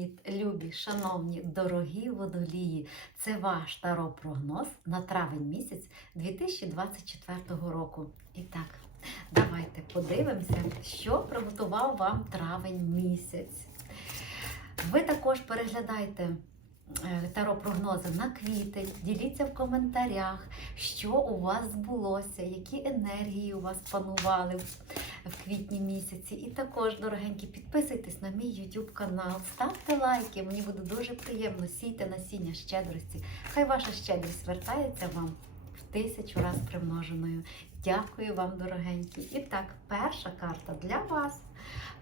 Привіт, любі, шановні, дорогі водолії! Це ваш таро-прогноз на травень місяць 2024 року. І так, давайте подивимося, що приготував вам травень місяць. Ви також переглядайте е, таро-прогнози на квітень, діліться в коментарях, що у вас збулося, які енергії у вас панували в- квітні місяці. І також, дорогенькі, підписуйтесь на мій YouTube канал, ставте лайки, мені буде дуже приємно. Сійте насіння щедрості. Хай ваша щедрість вертається вам в тисячу раз примноженою. Дякую вам, дорогенькі. І так, перша карта для вас.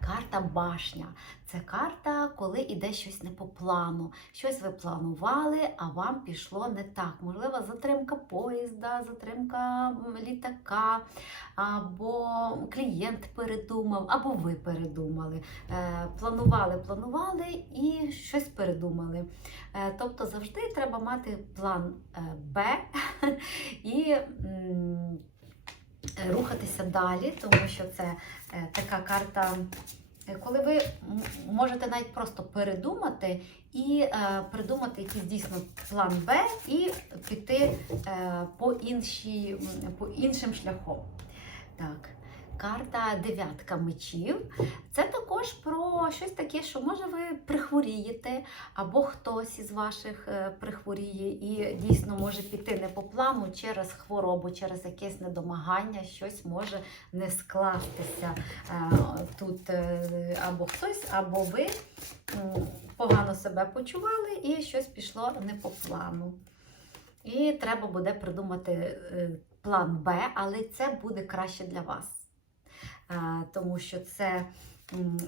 Карта башня. Це карта, коли іде щось не по плану. Щось ви планували, а вам пішло не так. Можливо, затримка поїзда, затримка літака, або клієнт передумав, або ви передумали. Е, Планували, планували і щось передумали. Е, Тобто завжди треба мати план е, Б і рухатися далі, тому що це е, така карта. е, Коли ви можете навіть просто передумати і е, придумати якийсь дійсно план Б і піти е, по, іншій, по іншим шляхом. Так, карта дев'ятка мечів. Це також про щось таке, що може ви прихворієте, або хтось із ваших е, прихворіє і дійсно може піти не по плану через хворобу, через якесь недомагання, щось може не скластися е, тут е, або хтось, або ви погано себе почували і щось пішло не по плану. І треба буде придумати план Б, але це буде краще для вас. Тому що це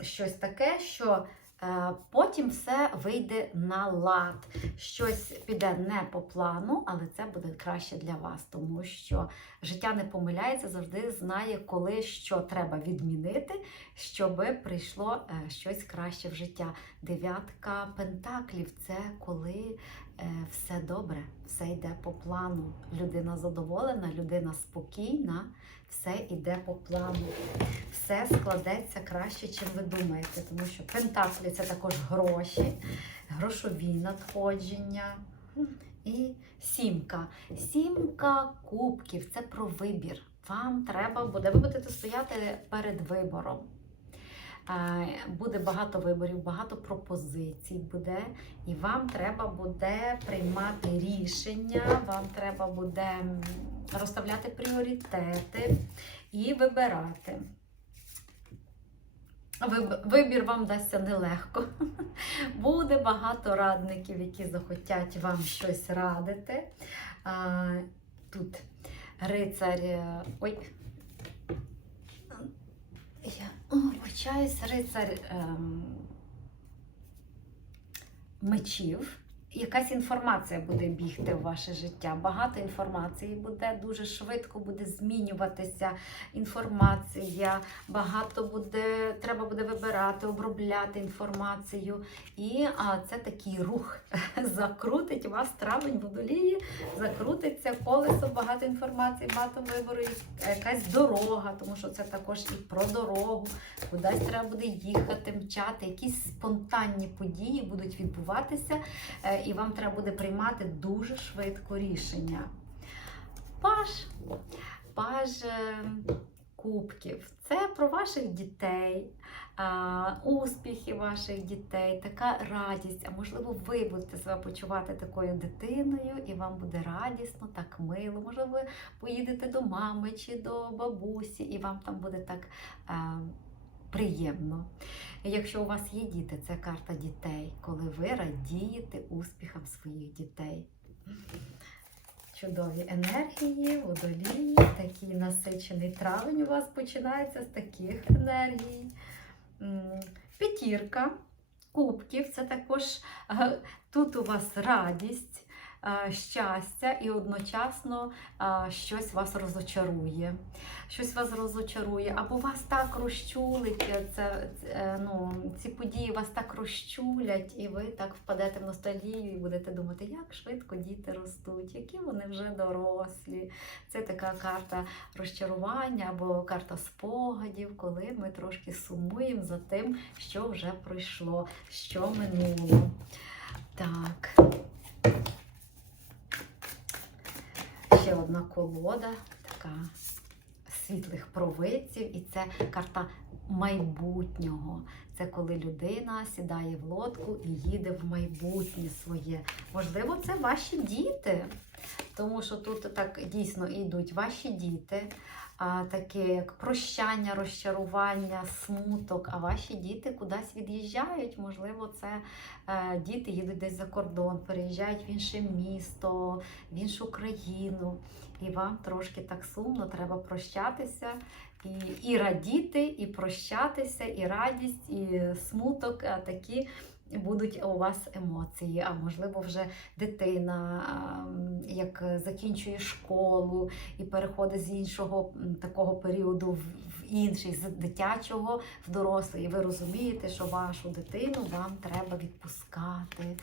щось таке, що е, потім все вийде на лад. Щось піде не по плану, але це буде краще для вас, тому що життя не помиляється, завжди знає, коли що треба відмінити, щоб прийшло е, щось краще в життя. Дев'ятка пентаклів це коли все добре, все йде по плану. Людина задоволена, людина спокійна, все йде по плану. Все складеться краще, чим ви думаєте, тому що пентаклі це також гроші, грошові надходження. І сімка. Сімка кубків це про вибір. Вам треба буде, ви будете стояти перед вибором. Буде багато виборів, багато пропозицій буде, і вам треба буде приймати рішення, вам треба буде розставляти пріоритети і вибирати. Вибір вам дасться нелегко. Буде багато радників, які захотять вам щось радити. Тут рицар. е, Ой. Я вибачаюсь, рицар ем, мечів. Якась інформація буде бігти в ваше життя. Багато інформації буде, дуже швидко буде змінюватися інформація, багато буде, треба буде вибирати, обробляти інформацію. І а, це такий рух закрутить вас травень водолії, закрутиться колесо, багато інформації, багато вибору, якась дорога, тому що це також і про дорогу, кудись треба буде їхати, мчати, якісь спонтанні події будуть відбуватися, е, і вам треба буде приймати дуже швидко рішення. Паж, паж е, кубків. Це про ваших дітей, успіхи ваших дітей, така радість. А можливо, ви будете себе почувати такою дитиною, і вам буде радісно, так мило. Можливо, ви поїдете до мами чи до бабусі, і вам там буде так а, приємно. Якщо у вас є діти, це карта дітей, коли ви радієте успіхам своїх дітей. Чудові енергії, водолії, такий насичений травень у вас починається з таких енергій. П'ятірка кубків це також е, тут у вас радість, щастя і одночасно е, щось вас розочарує. Щось вас розочарує, або вас так розчулить, е, це, ну, ці події вас так розчулять, і ви так впадете в ностальгію і будете думати, як швидко діти ростуть, які вони вже дорослі. Це така карта розчарування або карта спогадів, коли ми трошки сумуємо за тим, що вже пройшло, що минуло. Так. Ще одна колода, така світлих провидців, і це карта майбутнього. Це коли людина сідає в лодку і їде в майбутнє своє. Можливо, це ваші діти, тому що тут так дійсно йдуть ваші діти, таке як прощання, розчарування, смуток. А ваші діти кудись від'їжджають. Можливо, це е, діти їдуть десь за кордон, переїжджають в інше місто, в іншу країну. І вам трошки так сумно, треба прощатися і, і радіти, і прощатися, і радість, і смуток такі будуть у вас емоції. А можливо, вже дитина як закінчує школу і переходить з іншого такого періоду в інший, з дитячого в дорослий. І ви розумієте, що вашу дитину вам треба відпускати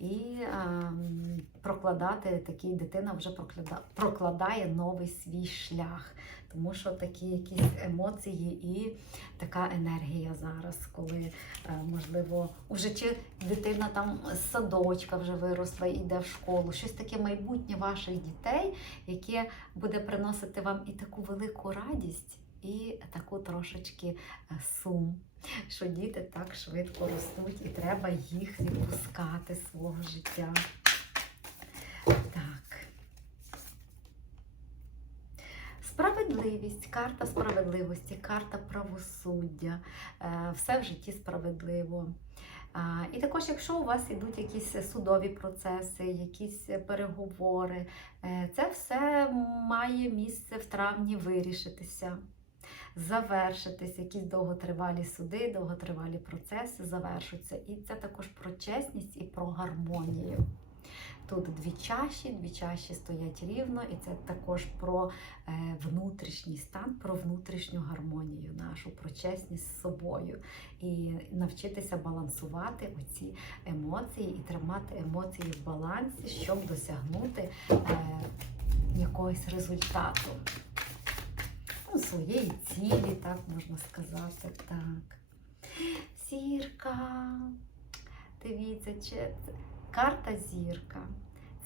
і ем, прокладати такий дитина вже прокладає, прокладає новий свій шлях. Тому що такі якісь емоції і така енергія зараз, коли е, можливо уже чи дитина там з садочка вже виросла і йде в школу, щось таке майбутнє ваших дітей, яке буде приносити вам і таку велику радість, і таку трошечки е, сум що діти так швидко ростуть і треба їх відпускати з свого життя. Так. Справедливість, карта справедливості, карта правосуддя. Е, Все в житті справедливо. І також, якщо у вас йдуть якісь судові процеси, якісь переговори, е, це все має місце в травні вирішитися завершитись, якісь довготривалі суди, довготривалі процеси завершуються. І це також про чесність і про гармонію. Тут дві чаші, дві чаші стоять рівно, і це також про е, внутрішній стан, про внутрішню гармонію нашу, про чесність з собою. І навчитися балансувати оці емоції і тримати емоції в балансі, щоб досягнути е, якогось результату ну, своєї цілі, так можна сказати. Так. Зірка. Дивіться, чи карта зірка.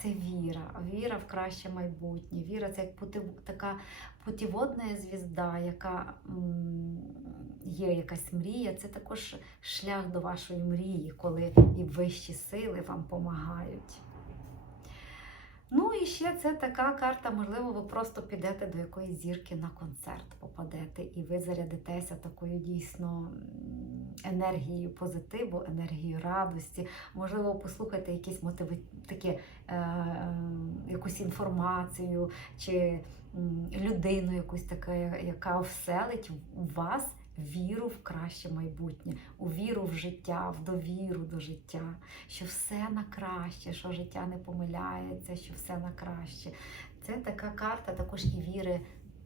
Це віра, віра в краще майбутнє. Віра це як путів, така путіводна звізда, яка є якась мрія. Це також шлях до вашої мрії, коли і вищі сили вам допомагають. Ну і ще це така карта, можливо, ви просто підете до якоїсь зірки на концерт, попадете, і ви зарядитеся такою дійсно енергією позитиву, енергією радості. Можливо, послухайте якісь мотиви, таке, е, якусь інформацію чи людину, якусь таку, яка вселить в вас віру в краще майбутнє, у віру в життя, в довіру до життя, що все на краще, що життя не помиляється, що все на краще. Це така карта також і віри,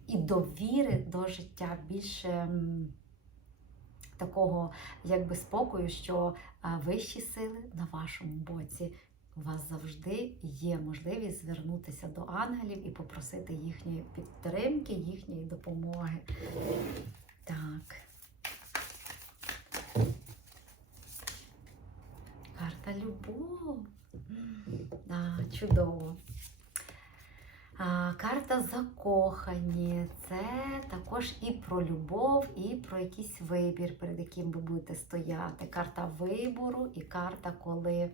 і довіри до життя більше. Такого якби спокою, що вищі сили на вашому боці. У вас завжди є можливість звернутися до ангелів і попросити їхньої підтримки, їхньої допомоги. Так. Карта любов. А, чудово. А, карта закохані. Це також і про любов, і про якийсь вибір, перед яким ви будете стояти. Карта вибору і карта, коли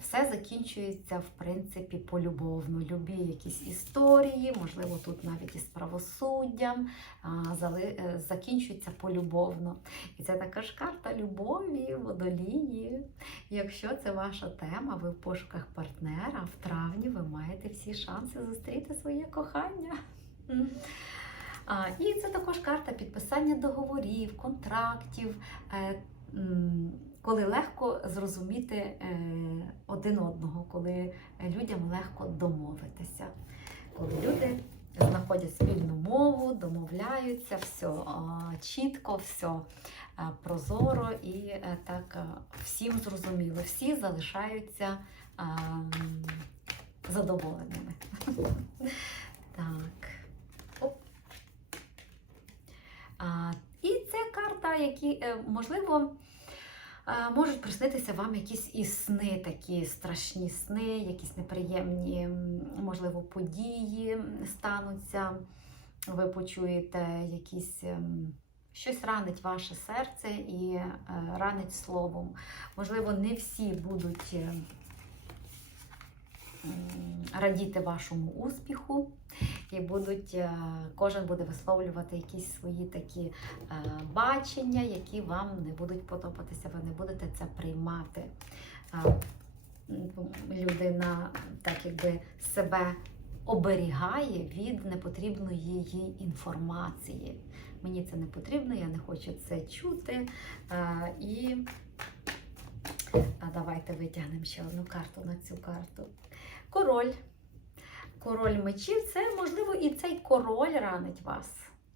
все закінчується, в принципі, полюбовно. Любі якісь історії, можливо, тут навіть із правосуддям, е, закінчується полюбовно. І це також карта любові, водолії. Якщо це ваша тема, ви в пошуках партнера, в травні ви маєте всі шанси зустріти своє кохання. А, і це також карта підписання договорів, контрактів. Е, коли легко зрозуміти е, один одного, коли людям легко домовитися, коли люди знаходять спільну мову, домовляються, все чітко, все прозоро і е, так всім зрозуміло, всі залишаються задоволеними. Так. І це карта, які, е, можливо, е, можуть приснитися вам якісь і сни, такі страшні сни, якісь неприємні, можливо, події стануться. Ви почуєте якісь. ем, Щось ранить ваше серце і е, ранить словом. Можливо, не всі будуть е, м, радіти вашому успіху, і будуть, е, кожен буде висловлювати якісь свої такі е, бачення, які вам не будуть подобатися, ви не будете це приймати. Е, Людина так якби себе оберігає від непотрібної їй інформації. Мені це не потрібно, я не хочу це чути. І давайте витягнемо ще одну карту на цю карту. Король. Король мечів це, можливо, і цей король ранить вас.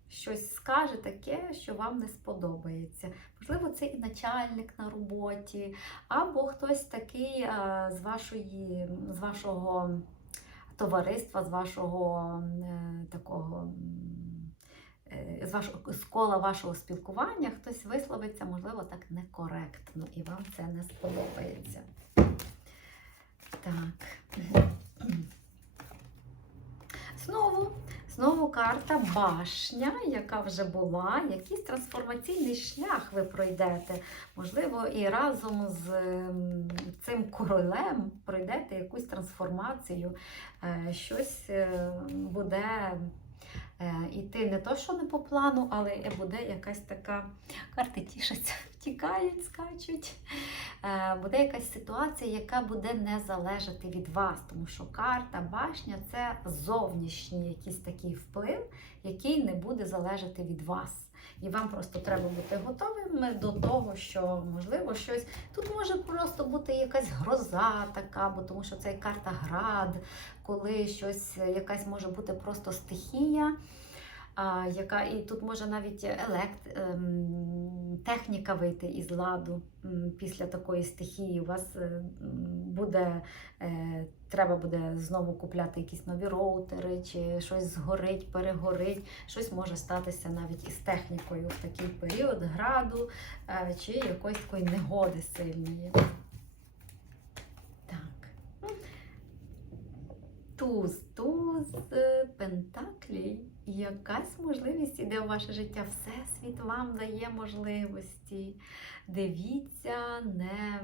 Щось скаже таке, що вам не сподобається. Можливо, це і начальник на роботі, або хтось такий з, вашої, з вашого товариства, з вашого е, такого. е, З вашого з кола вашого спілкування хтось висловиться, можливо, так некоректно, і вам це не сподобається. Так. Знову, знову карта башня, яка вже була, якийсь трансформаційний шлях ви пройдете. Можливо, і разом з ем, цим королем пройдете якусь трансформацію, Е, щось е, буде іти не то, що не по плану, але буде якась така карти тішаться, втікають, скачуть. Е, Буде якась ситуація, яка буде не залежати від вас, тому що карта башня це зовнішній якийсь такий вплив, який не буде залежати від вас. І вам просто треба бути готовими до того, що можливо щось тут може просто бути якась гроза така, бо тому що це карта град, коли щось, якась може бути просто стихія. Яка і тут може навіть елект, ем, техніка вийти із ладу після такої стихії. У вас е, буде е, треба буде знову купляти якісь нові роутери, чи щось згорить, перегорить. Щось може статися навіть із технікою в такий період граду е, чи якоїсь такої негоди сильної. Так. Туз, туз е, пентаклі. Якась можливість іде у ваше життя. Всесвіт вам дає можливості. Дивіться, не,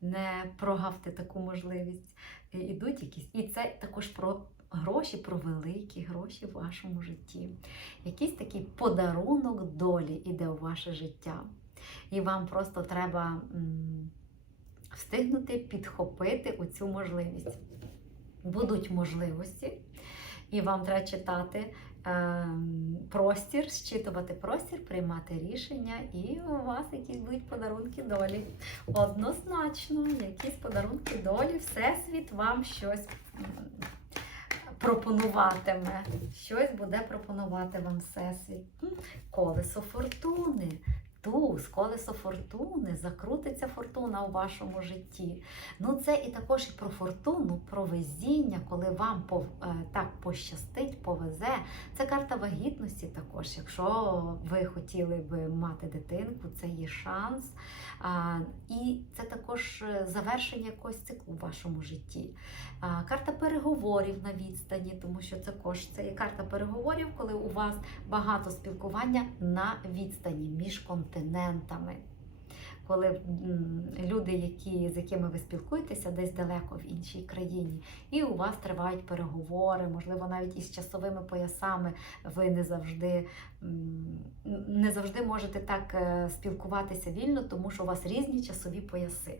не прогавте таку можливість. Ідуть якісь. І це також про гроші, про великі гроші в вашому житті. Якийсь такий подарунок долі іде у ваше життя. І вам просто треба встигнути підхопити оцю можливість. Будуть можливості, і вам треба читати ем, простір, зчитувати простір, приймати рішення, і у вас якісь будуть подарунки долі. Однозначно, якісь подарунки долі, всесвіт вам щось пропонуватиме. Щось буде пропонувати вам всесвіт. Колесо фортуни. Туз, колесо фортуни, закрутиться фортуна у вашому житті. Ну, це і також і про фортуну, про везіння, коли вам пов- е, так пощастить, повезе. Це карта вагітності також. Якщо ви хотіли би мати дитинку, це є шанс. А, і це також е, завершення якогось циклу в вашому житті. А, карта переговорів на відстані, тому що це також це є карта переговорів, коли у вас багато спілкування на відстані між континентами. Коли люди, які, з якими ви спілкуєтеся, десь далеко в іншій країні, і у вас тривають переговори, можливо, навіть із часовими поясами ви не завжди, не завжди можете так е, спілкуватися вільно, тому що у вас різні часові пояси.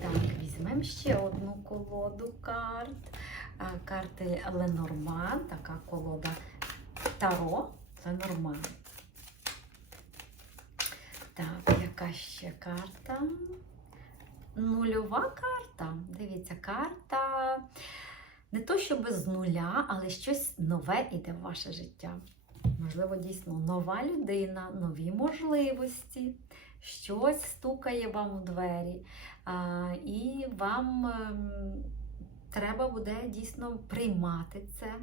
Так, візьмемо ще одну колоду карт. Карти Ленорман, така колода Таро Ленорман. Так, яка ще карта? Нульова карта. Дивіться, карта не то, щоб з нуля, але щось нове іде в ваше життя. Можливо, дійсно нова людина, нові можливості, щось стукає вам у двері. І вам ем, треба буде дійсно приймати це,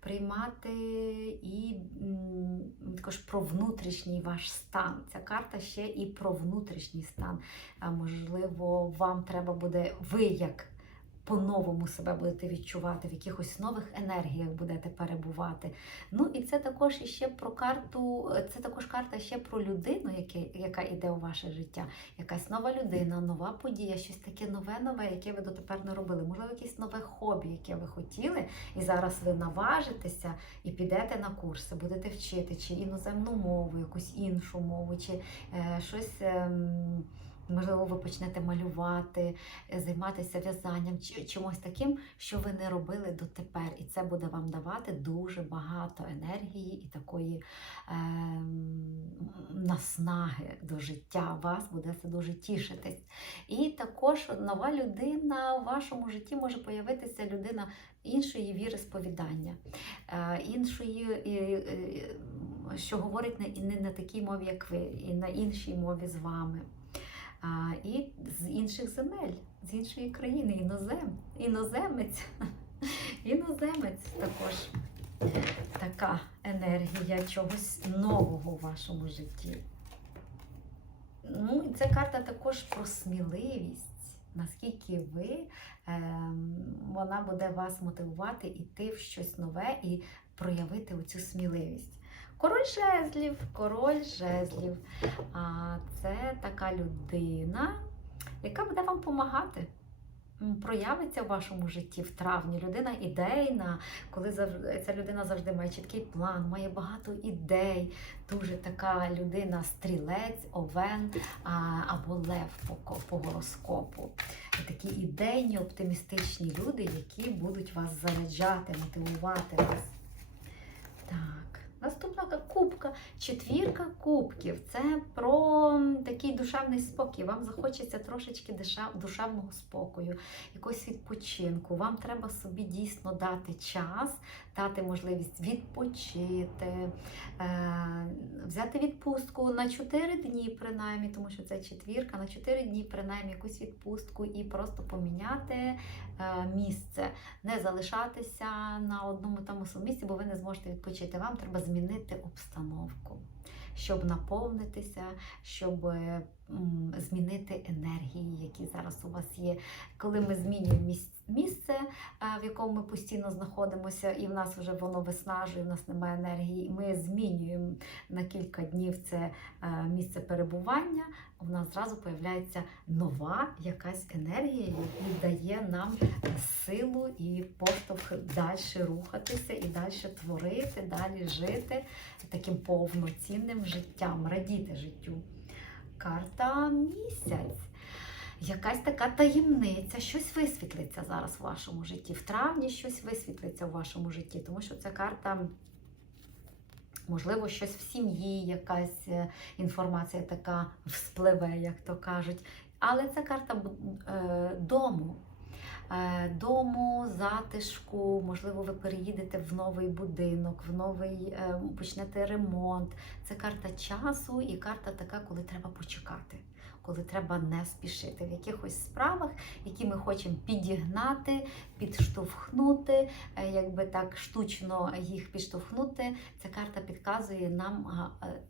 приймати і також про внутрішній ваш стан. Ця карта ще і про внутрішній стан. Можливо, вам треба буде ви як. По-новому себе будете відчувати, в якихось нових енергіях будете перебувати. Ну і це також іще про карту, це також карта ще про людину, яке, яка йде у ваше життя. Якась нова людина, нова подія, щось таке нове-нове, яке ви дотепер не робили. Можливо, якесь нове хобі, яке ви хотіли, і зараз ви наважитеся і підете на курси, будете вчити чи іноземну мову, якусь іншу мову, чи е, щось. ем, Можливо, ви почнете малювати, е, займатися в'язанням чи чимось таким, що ви не робили дотепер. І це буде вам давати дуже багато енергії і такої ем, наснаги до життя. Вас буде це дуже тішитись. І також нова людина у вашому житті може появитися людина іншої віросповідання, е, іншої, е, е, що говорить не, не на такій мові, як ви, і на іншій мові з вами. І з інших земель, з іншої країни, інозем, іноземець, іноземець також така енергія чогось нового у вашому житті. Ну, і ця карта також про сміливість, наскільки ви, ем, вона буде вас мотивувати йти в щось нове і проявити оцю сміливість. Король жезлів, король жезлів. А це така людина, яка буде вам допомагати. Проявиться в вашому житті в травні. Людина ідейна, коли ця людина завжди має чіткий план, має багато ідей. Дуже така людина стрілець, овен або лев по, по гороскопу. Такі ідейні, оптимістичні люди, які будуть вас заряджати, мотивувати вас. Так. Кубка, четвірка кубків. Це про такий душевний спокій. Вам захочеться трошечки душевного спокою, якогось відпочинку. Вам треба собі дійсно дати час, дати можливість відпочити, е- взяти відпустку на 4 дні, принаймні, тому що це четвірка, на 4 дні, принаймні, якусь відпустку і просто поміняти е- місце, не залишатися на одному тому місці, бо ви не зможете відпочити. Вам треба змінити обстановку, щоб наповнитися, щоб е, змінити енергії, які зараз у вас є. Коли ми змінюємо міс- місце, е, в якому ми постійно знаходимося, і в нас вже воно виснажує, в нас немає енергії, ми змінюємо на кілька днів це е, місце перебування. У нас зразу появляється нова якась енергія, яка дає нам силу і поштовх далі рухатися і далі творити, далі жити таким повноцінним життям, радіти життю. Карта місяць. Якась така таємниця, щось висвітлиться зараз в вашому житті. В травні щось висвітлиться в вашому житті, тому що ця карта, можливо, щось в сім'ї, якась е, інформація така вспливе, як то кажуть. Але це карта е, дому. Е, Дому, затишку, можливо, ви переїдете в новий будинок, в новий е, почнете ремонт. Це карта часу і карта така, коли треба почекати, коли треба не спішити в якихось справах, які ми хочемо підігнати, підштовхнути, е, якби так штучно їх підштовхнути. Ця карта підказує нам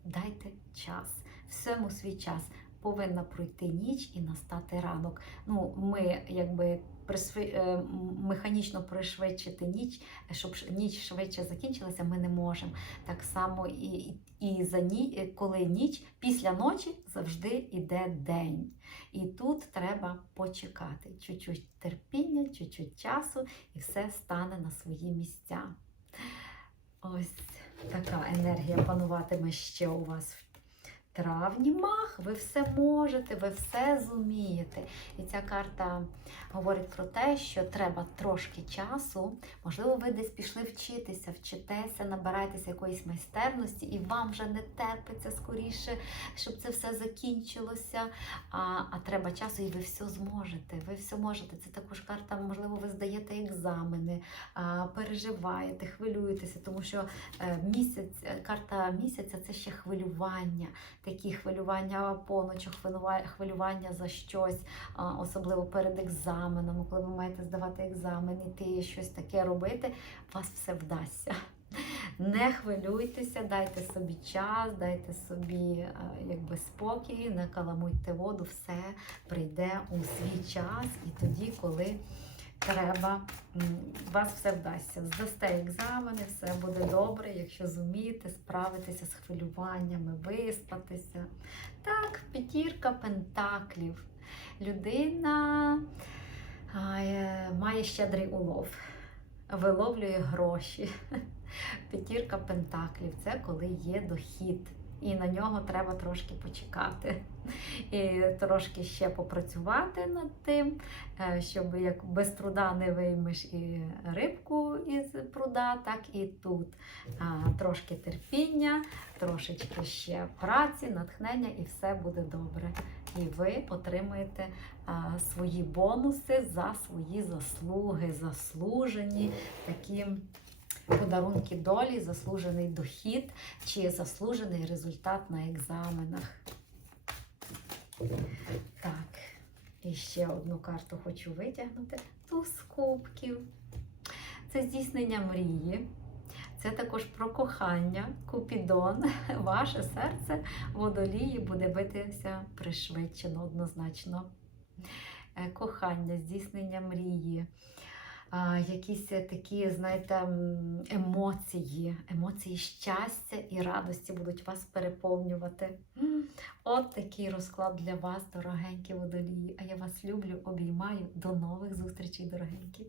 дайте час, всьому свій час. Повинна пройти ніч і настати ранок. Ну, ми якби присви... е, механічно пришвидшити ніч, щоб ніч швидше закінчилася, ми не можемо. Так само і, і за ні... е, коли ніч, після ночі завжди йде день. І тут треба почекати. Чуть-чуть терпіння, чуть-чуть часу, і все стане на свої місця. Ось така енергія пануватиме ще у вас в травні мах, ви все можете, ви все зумієте. І ця карта говорить про те, що треба трошки часу. Можливо, ви десь пішли вчитися, вчитеся, набираєтеся якоїсь майстерності, і вам вже не терпиться скоріше, щоб це все закінчилося. А, а треба часу, і ви все зможете. Ви все можете. Це також карта, можливо, ви здаєте екзамени, переживаєте, хвилюєтеся, тому що е, місяць, е, карта місяця це ще хвилювання, такі хвилювання по ночах, хвилювання за щось, особливо перед екзаменом, коли ви маєте здавати екзамен, іти щось таке робити, вас все вдасться. Не хвилюйтеся, дайте собі час, дайте собі е, якби спокій, не каламуйте воду, все прийде у свій час і тоді, коли треба, у вас все вдасться. Здасте екзамени, все буде добре, якщо зумієте справитися з хвилюваннями, виспатися. Так, п'ятірка пентаклів. Людина е, має щедрий улов, виловлює гроші. П'ятірка пентаклів це коли є дохід, і на нього треба трошки почекати. І трошки ще попрацювати над тим, е, щоб як без труда не виймеш і рибку із пруда, так і тут. Трошки терпіння, трошечки ще праці, натхнення, і все буде добре. І ви отримаєте а, свої бонуси за свої заслуги, заслужені такі подарунки долі, заслужений дохід чи заслужений результат на екзаменах. Так, і ще одну карту хочу витягнути. Туз кубків. Це здійснення мрії. Це також про кохання, купідон. Ваше серце водолії буде битися пришвидшено, однозначно. Е, Кохання, здійснення мрії. Якісь такі, знаєте, емоції, емоції щастя і радості будуть вас переповнювати. От такий розклад для вас, дорогенькі водолії. А я вас люблю, обіймаю. До нових зустрічей, дорогенькі.